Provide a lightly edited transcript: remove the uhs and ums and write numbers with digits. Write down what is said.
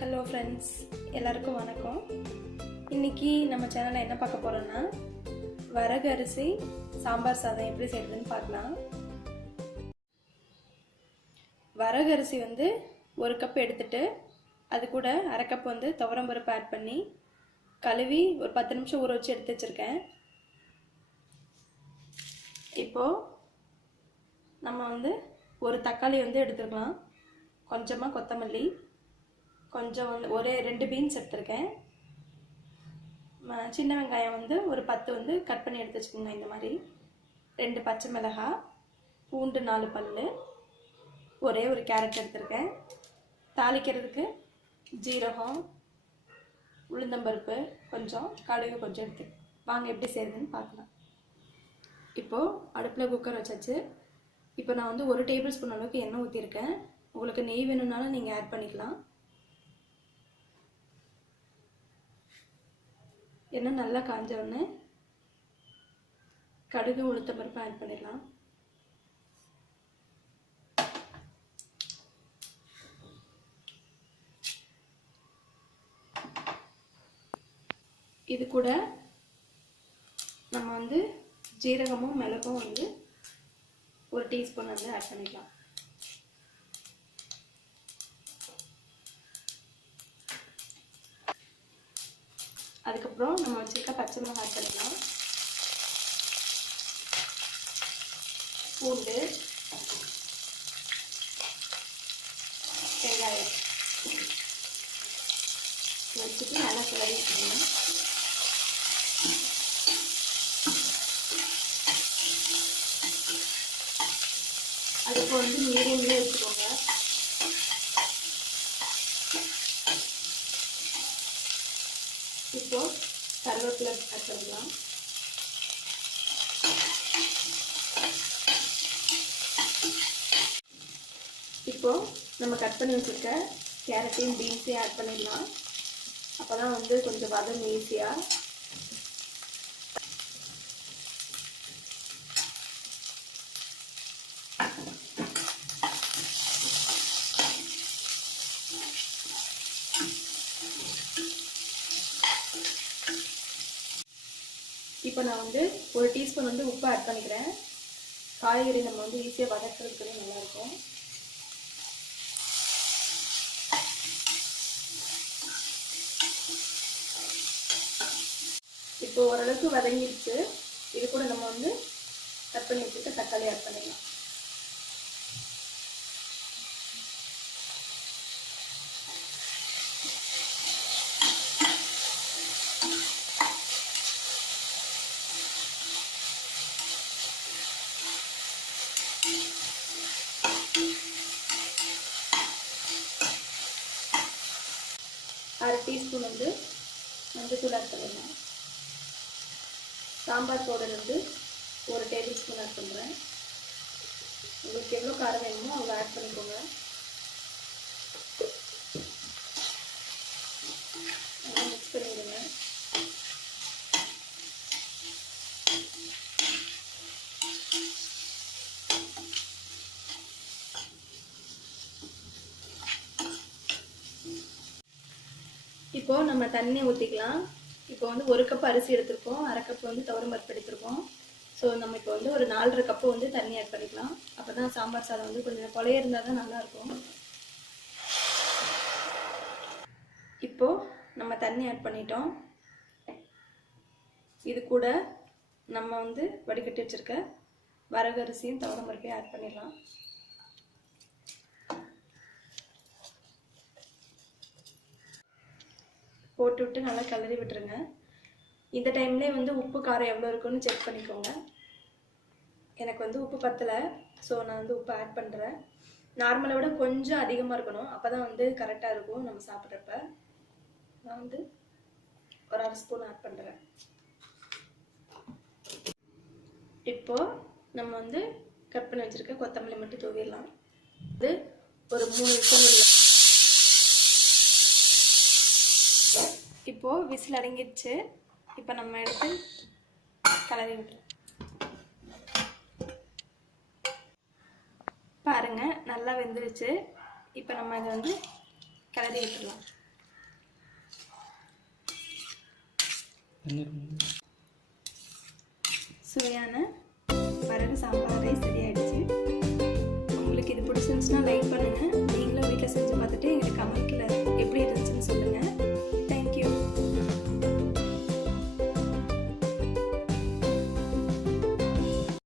Hello friends, எல்லாருக்கும் வணக்கம். இன்றைக்கி நம்ம சேனலில் என்ன பார்க்க போகிறோன்னா வரகு அரிசி சாம்பார் சாதம் எப்படி செய்யறதுன்னு பார்க்கலாம். வரகு அரிசி ஒரு கப் எடுத்துட்டு அது கூட அரை கப் துவரம் பருப்பு ஆட் பண்ணி கழுவி ஒரு 10 நிமிஷம் ஊற வச்சு எடுத்து வச்சுருக்கேன். இப்போது நம்ம ஒரு தக்காளி எடுத்துக்கலாம், கொஞ்சமாக கொத்தமல்லி, கொஞ்சம் ஒரு 2 பீன்ஸ் எடுத்துருக்கேன், சின்ன வெங்காயம் ஒரு 10 கட் பண்ணி எடுத்து வச்சுக்கோங்க. இந்த மாதிரி 2 பச்சை மிளகாய், பூண்டு 4 பல், ஒரே ஒரு கேரட் எடுத்துருக்கேன். தாளிக்கிறதுக்கு ஜீரகம், உளுந்தம்பருப்பு கொஞ்சம், கடுகு கொஞ்சம் எடுத்து வாங்க எப்படி செய்யுதுன்னு பார்க்கலாம். இப்போது அடுப்பில் குக்கர் வச்சாச்சு. இப்போ நான் 1 டேபிள் ஸ்பூன் அளவுக்கு எண்ணெய் ஊற்றிருக்கேன். உங்களுக்கு நெய் வேணும்னாலும் நீங்கள் ஆட் பண்ணிக்கலாம். எண்ணெய் நல்லா காஞ்ச உடனே கடுகு உளுத்தம்பருப்பு ஆட் பண்ணிடலாம். இது கூட நம்ம ஜீரகமும் மிளகும் 1 டீஸ்பூன் ஆட் பண்ணிக்கலாம். அதுக்கப்புறம் நம்ம வச்சுருக்க பச்சை மிளகாய் ஆட் பண்ணிக்கலாம், பூண்டு, வெங்காயம் வச்சுட்டு நல்லா கிளறி வச்சுக்கணும். அதுக்கு மீடியம்லேயே வச்சுக்கோங்க. இப்போ கருவேப்பிலை ஆட் பண்ணிக்கலாம். இப்போ நம்ம கட் பண்ணி வச்சுருக்க கேரட்டையும் பீன்ஸையும் ஆட் பண்ணிடலாம். அப்போ தான் கொஞ்சம் வதம் ஈஸியாக. இப்போ நான் 1 டீஸ்பூன் உப்பு ஆட் பண்ணிக்கிறேன். காய்கறி நம்ம ஈஸியாக வதக்கிறதுக்கு நல்லாயிருக்கும். இப்போ ஓரளவுக்கு வதங்கிடுச்சு. இது கூட நம்ம கட் பண்ணி வச்சுட்டு தக்காளி ஆட் பண்ணிக்கலாம். அரை டீஸ்பூன் மஞ்சள் ஆட் பண்ணிடலாம். Sambar powder 1 tablespoon add பண்ணுறேன். உங்களுக்கு எவ்வளோ காரம் வேணுமோ அவ்வளோ ஆட் பண்ணிக்கோங்க. நல்லா மிக்ஸ் பண்ணிவிடுங்க. இப்போது நம்ம தண்ணி ஊற்றிக்கலாம். இப்போ 1 கப் அரிசி எடுத்துருக்கோம், அரை கப் துவரம் பருப்பு எடுத்துருக்கோம். ஸோ நம்ம இப்போ ஒரு 4.5 கப்பு தண்ணி ஆட் பண்ணிக்கலாம். அப்போ தான் சாம்பார் சாதம் கொஞ்சம் கொலைய இருந்தால் தான் நல்லாயிருக்கும். இப்போது நம்ம தண்ணி ஆட் பண்ணிட்டோம். இது கூட நம்ம வடிகட்டி வச்சுருக்க வரகு அரிசியும் துவரம் பருப்பையும் ஆட் பண்ணிடலாம். போட்டு விட்டு நல்லா கிளறி விட்டுருங்க. இந்த டைம்லேயே உப்பு காரம் எவ்வளோ இருக்குன்னு செக் பண்ணிக்கோங்க. எனக்கு உப்பு பத்தலை, ஸோ நான் உப்பு ஆட் பண்ணுறேன். நார்மலை விட கொஞ்சம் அதிகமாக இருக்கணும், அப்போ தான் கரெக்டாக இருக்கும் நம்ம சாப்பிட்றப்ப. நான் ஒரு அரை ஸ்பூன் ஆட் பண்ணுறேன். இப்போது நம்ம கட் பண்ணி வச்சுருக்க கொத்தமல்லி மட்டும் தூவிடலாம். ஒரு 3 நிமிஷம். இப்போது விசில் அடங்கிடுச்சு. இப்போ நம்ம எடுத்து கலரி விட்டுருவோம். பாருங்கள், நல்லா வெந்துருச்சு. இப்போ நம்ம இதை கிளறி விட்டுடலாம். சுவையான வரகு சாம்பார் ரைஸ் ரெடி ஆகிடுச்சு. உங்களுக்கு இது பிடிச்சிருந்துச்சுன்னா லைக் பண்ணுங்கள். நீங்களும் வீட்டில் செஞ்சு பார்த்துட்டு எங்களுக்கு கமெண்ட்